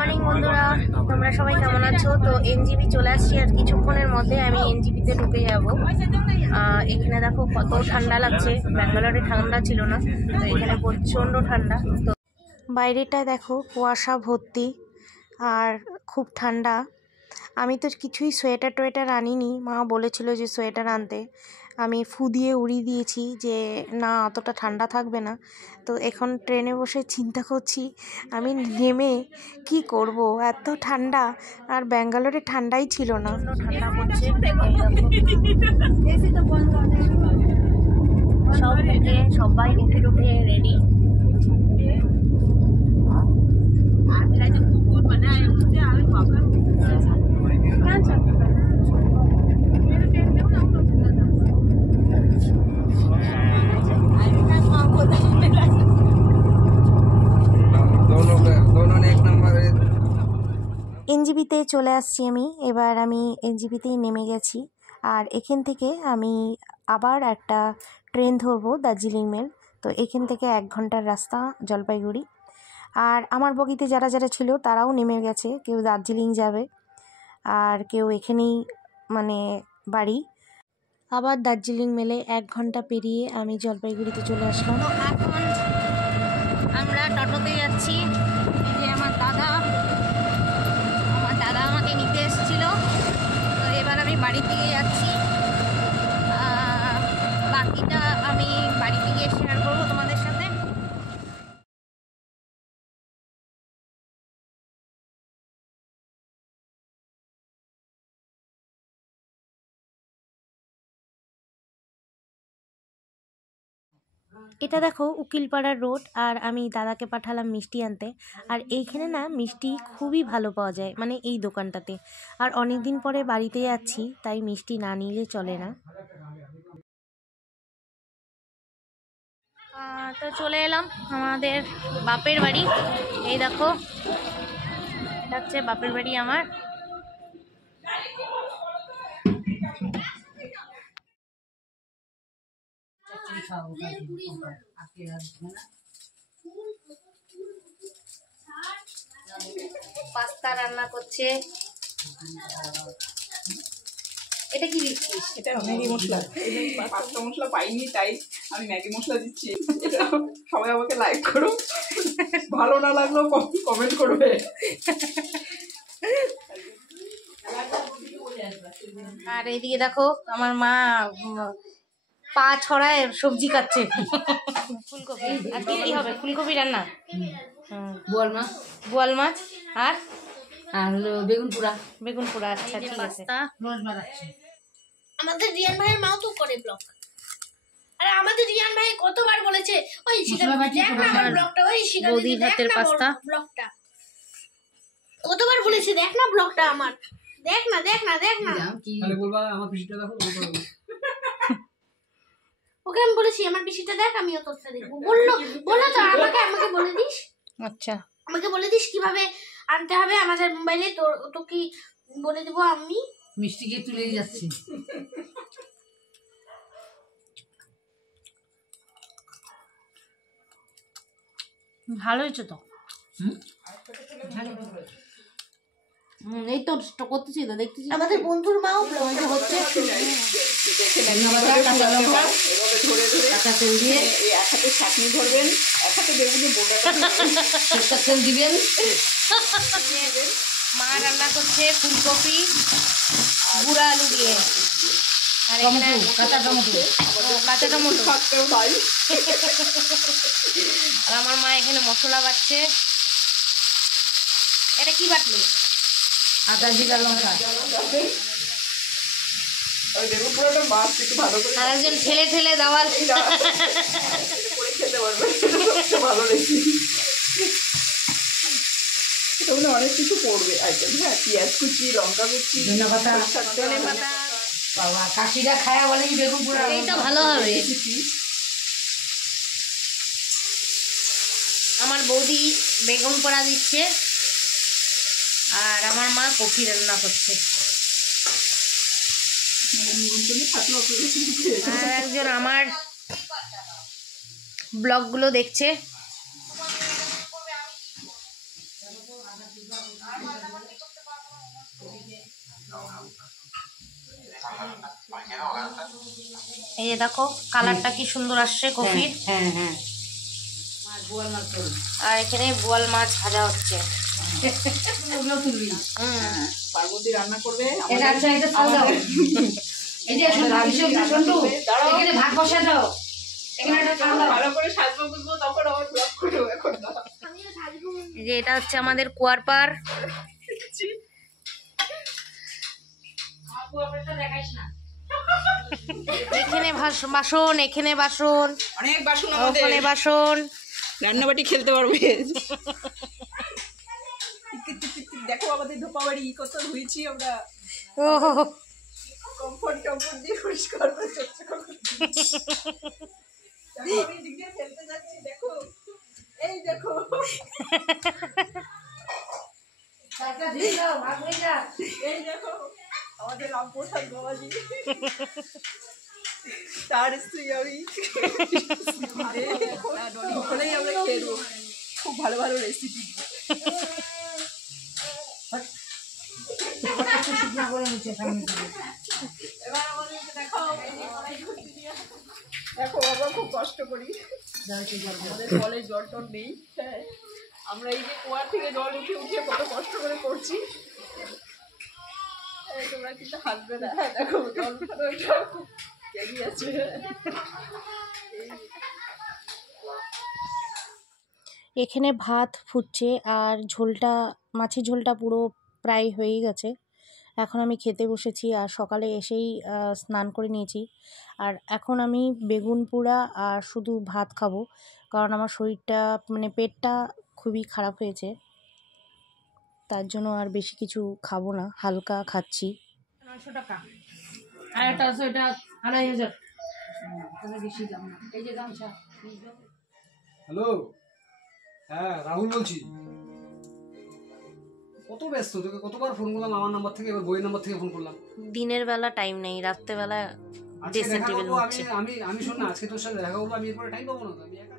Morning বন্ধুরা, তোমরা সবাই কেমন আছো? তো এনজিপি চলে আসছি আর কিছুক্ষণের মধ্যে আমি এনজিপিতে ঢুকে যাব। এখানে দেখো কত ঠান্ডা লাগছে, ব্যাঙ্গালোরে ঠান্ডা ছিল না, তো এখানে প্রচণ্ড ঠান্ডা। তো বাইরেটায় দেখো কুয়াশা ভর্তি আর খুব ঠান্ডা। আমি তো কিছুই সোয়েটার টোয়েটার আনিনি, মা বলেছিল যে সোয়েটার আনতে, আমি ফু দিয়ে উড়িয়ে দিয়েছি যে না অতটা ঠান্ডা থাকবে না। তো এখন ট্রেনে বসে চিন্তা করছি আমি নেমে কি করব, এত ঠান্ডা, আর ব্যাঙ্গালোরে ঠান্ডাই ছিল না। ঠান্ডা পড়ছে, সবাই উঠে রেডি। এনজিপিতে চলে আসছি আমি, এবার আমি এনজিপিতেই নেমে গেছি। আর এখান থেকে আমি আবার একটা ট্রেন ধরবো দার্জিলিং মেল। তো এখান থেকে 1 ঘন্টার রাস্তা জলপাইগুড়ি। আর আমার বগিতে যারা যারা ছিল তারাও নেমে গেছে, কেউ দার্জিলিং যাবে আর কেউ এখানেই মানে বাড়ি। আবার দার্জিলিং মেলে 1 ঘন্টা পেরিয়ে আমি জলপাইগুড়িতে চলে আসলাম। এখন আমরা টোটোতে যাচ্ছি। এই যে আমার দাদা আমাকে নিতে এসেছিল। তো এবার আমি বাড়ি থেকে যাচ্ছি, বাকিটা আমি বাড়ি থেকে শেয়ার করবো তোমাদের সাথে। এটা দেখো উকিলপাড়ার রোড, আর আমি দাদাকে পাঠালাম মিষ্টি আনতে। আর এইখানে না মিষ্টি খুবই ভালো পাওয়া যায়, মানে এই দোকানটাতে। আর অনেক দিন পরে বাড়িতে যাচ্ছি, তাই মিষ্টি না নিলে চলে না। তো চলে এলাম আমাদের বাপের বাড়ি। এই দেখো, এটা হচ্ছে বাপের বাড়ি আমার। পাস্তা রান্না করছে। এটা কি দিচ্ছিস? এটা ম্যাগি মশলা। পাস্তা মশলা পাইনি তাই আমি ম্যাগি মশলা দিচ্ছি। সবাই আমাকে লাইক করো, ভালো না লাগলেও কমেন্ট করবে। আর এইদিকে দেখো আমার মা পা ছড়ায় সবজি কাটছে। ফুলকপি। আজকে কি হবে? ফুলকপি রান্না, বোয়াল মাছ আর হলো বেগুন পোড়া। আচ্ছা ঠিক আছে। আমাদের রিয়ান ভাইয়ের মাও তো করে ব্লগ। আরে আমাদের রিয়ান ভাই কতবার বলেছে ওই দেখ না আমার ব্লগটা, ওই বৌদি ভাতের পাস্তা ব্লগটা কতবার বলেছে, দেখ না ব্লগটা আমার, দেখ না আরে বলবা আমার পিসিটা দেখো। ওকে আমি বলেছি আমার পিসিটা দেখ, আমিও তোরটা দেখবো। বললো তো আমাকে বলে দিস। আচ্ছা, আমাকে বলে দিস কিভাবে আনতে হবে আমাদের মোবাইলে, তো কি বলে দেবো আমি। মিষ্টিকে তুলে যাচ্ছি। ভালো হয়েছে তো। এই তো করতেছি তো, দেখতেছি আমাদের বন্ধুর মাও ব্লগ হচ্ছে। কাঁচা তেল দিয়ে এক হাতে চাটনি ধরবেন, এক হাতে বেগুনি বোটাটা তেল দিবেন। মা রান্না করছে ফুলকপি গুঁড়া আলু দিয়ে, আর এখানে কাঁচা টমেটো। ভাই। আর আমার মা এখানে মশলা বাটছে। এটা কি বাটলে? আদা জিরা লঙ্কা। বেগুন পোড়াটা মাছ একটু ভালো করে আর একজন ঠেলে দেওয়াল করে খেতে পারবে, ভালো রেসিপি। এটা মানে অনেক কিছু পড়বে আইটেম। হ্যাঁ, পেঁয়াজ কুচি, লঙ্কা কুচি, ধনে পাতা। বাবা কাশিরা খায়া বলে বেগুন পোড়া এইটা ভালো হবে। আমার বৌদি বেগুন পোড়া দিচ্ছে, আর আমার মা কফি রান্না করছে। আর একজন আমার ব্লগগুলো দেখছে। এই যে দেখো কালারটা কি সুন্দর আসছে কফির। হ্যাঁ হ্যাঁ মাছ বোয়াল মাছ করুন আর এখানে বোয়াল মাছ ভাজা হচ্ছে। ওগুলো তুলবি পার্বতী রান্না করবে এটা আচ্ছা এটা ছাল দাও এই যে সন্টু এখানে ভাত বসে দাও এখানে একটা ছাল দাও ভালো করে সাজবো বুঝবো তখন আবার ব্লগ করবো এখন না। এই যে এটা হচ্ছে আমাদের কুয়ার পাড়। দেখাইস না এখানে বাসন, এখানে বাসন, অনেক বাসন আমাদের, ওখানে বাসন। রান্নাবাটি খেলতে পারবে। দেখো আমাদের ধোপা বাড়ি কত ধুয়েছি আমরা, ও কমফর্ট দিয়ে পরিষ্কার করে চকচক করে। দেখো আমি দিক দিয়ে ফেলতে যাচ্ছি, দেখো এই দেখো চারটা দিয়ে দাও ভাত হয়ে যা এই দেখো আমাদের রামপ্রসাদ বাবাজি, তার স্ত্রী আমি, ওখানেই আমরা খেয়ে নেবো। খুব ভালো ভালো রেসিপি। শুকনো করে নিচে সামনে দিকে এবার আমাদেরকে দেখাও। দেখো বাবা খুব কষ্ট করি, আমাদের কলে জল টল নেই। হ্যাঁ আমরা এই যে কুয়ার থেকে জল উঠে উঠে কত কষ্ট করে করছি। এই তোমরা কিন্তু হাসবে না। হ্যাঁ দেখো জল উঠানো খুব জ্ঞানী আছে। এখানে ভাত ফুটছে আর ঝোলটা, মাছের ঝোলটা পুরো প্রায় হয়েই গেছে। এখন আমি খেতে বসেছি আর সকালে এসেই স্নান করে নিয়েছি। আর এখন আমি বেগুন পোড়া আর শুধু ভাত খাবো, কারণ আমার শরীরটা মানে পেটটা খুবই খারাপ হয়েছে, তার জন্য আর বেশি কিছু খাবো না, হালকা খাচ্ছি। 900 টাকা আর একটা আছে এটা 2500 তাহলে বেশি দাম না এই যে গামছা হ্যালো, হ্যাঁ রাহুল বলছি। কত ব্যস্ত, তোকে কতবার ফোন করলাম আমার নাম্বার থেকে, এবার বইয়ের নাম্বার থেকে ফোন করলাম। দিনের বেলা টাইম নেই, রাত্রেবেলা আজকে ড্রেসিং দেখা টেবিল করবো, হচ্ছে। আমি শোন না, আজকে তোর সাথে দেখা করবো, আমি এরপরে টাইম পাবো না তো, আমি একা